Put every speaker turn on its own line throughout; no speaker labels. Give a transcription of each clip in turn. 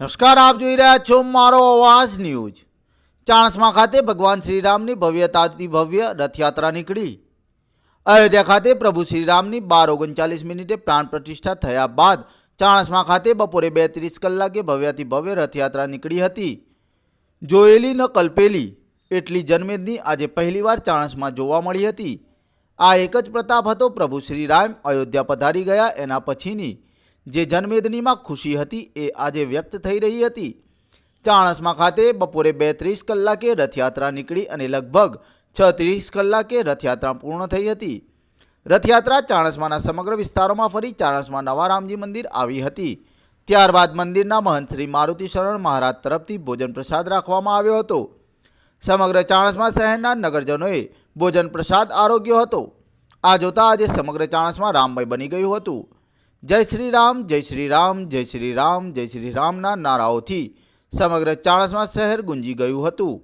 નમસ્કાર, આપ જોઈ રહ્યા છો મારો અવાજ ન્યૂઝ. ચાણસમા ખાતે ભગવાન શ્રીરામની ભવ્યતાથી ભવ્ય રથયાત્રા નીકળી. અયોધ્યા ખાતે પ્રભુ શ્રીરામની બાર ઓગણચાલીસ મિનિટે પ્રાણ પ્રતિષ્ઠા થયા બાદ ચાણસમા ખાતે બપોરે બે ત્રીસ કલાકે ભવ્યથી ભવ્ય રથયાત્રા નીકળી હતી. જોયેલી ન કલ્પેલી, એટલી જન્મેદની આજે પહેલીવાર ચાણસમાં જોવા મળી હતી. આ એક જ પ્રતાપ હતો પ્રભુ શ્રીરામ અયોધ્યા પધારી ગયા એના પછીની જે જન્મેદનીમાં ખુશી હતી એ આજે વ્યક્ત થઈ રહી હતી. ચાણસમા ખાતે બપોરે બે ત્રીસ કલાકે રથયાત્રા નીકળી અને લગભગ છ ત્રીસ કલાકે રથયાત્રા પૂર્ણ થઈ હતી. રથયાત્રા ચાણસમાના સમગ્ર વિસ્તારોમાં ફરી ચાણસમાં નવા રામજી મંદિર આવી હતી. ત્યારબાદ મંદિરના મહંત શ્રી મારુતિ શરણ મહારાજ તરફથી ભોજન પ્રસાદ રાખવામાં આવ્યો હતો. સમગ્ર ચાણસમા શહેરના નગરજનોએ ભોજન પ્રસાદ આરોગ્યો હતો. આ જોતાં આજે સમગ્ર ચાણસમાં રામમય બની ગયું હતું. જય શ્રી રામ જય શ્રી રામ જય શ્રી રામ જય શ્રી રામના નારાઓથી સમગ્ર ચાણસમાં શહેર ગુંજી ગયું હતું.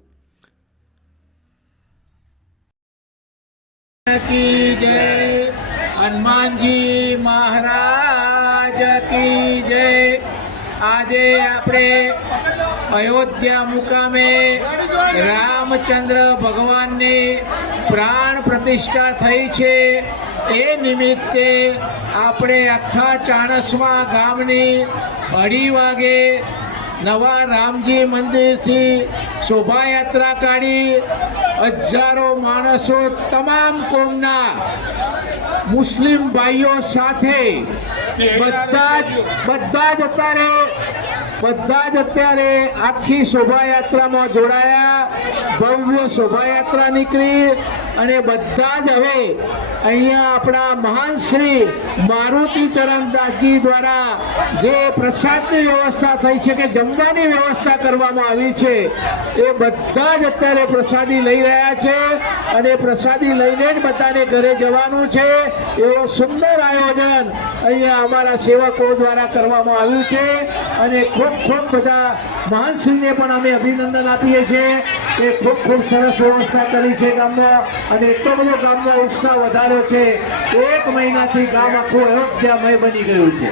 કી જય હનુમાનજી મહારાજ કી જય. આજે આપણે અયોધ્યા મુકામે રામચંદ્ર ભગવાનની પ્રાણ પ્રતિષ્ઠા થઈ છે. એ નિમિત્તે આપણે આખા ચાણસમા ગામની અઢી વાગે નવા રામજી મંદિરથી શોભાયાત્રા કાઢી હજારો માણસો તમામ કોમના મુસ્લિમ ભાઈઓ સાથે બધા જ બધા જ અત્યારે બધા જ અત્યારે આખી શોભાયાત્રામાં જોડાયા. ભવ્ય શોભાયાત્રા નીકળી અને બધા જ હવે અહીંયા આપણા મહાન શ્રી મારુતિ ચરણદાસજી દ્વારા જે પ્રસાદની વ્યવસ્થા થઈ છે કે જમવાની વ્યવસ્થા કરવામાં આવી છે, એ બધા જ અત્યારે પ્રસાદી લઈ રહ્યા છે અને પ્રસાદી લઈને જ બધાને ઘરે જવાનું છે. એવો સુંદર આયોજન અહીંયા અમારા સેવકો દ્વારા કરવામાં આવ્યું છે અને ખૂબ ખૂબ બધા મહાનશ્રીને પણ અમે અભિનંદન આપીએ છીએ. એ ખૂબ ખૂબ સરસ વ્યવસ્થા કરી છે ગામમાં અને એટલો બધો ગામનો ઉત્સાહ વધાર્યો છે. એક મહિનાથી ગામ આખું અયોધ્યામય બની ગયું છે.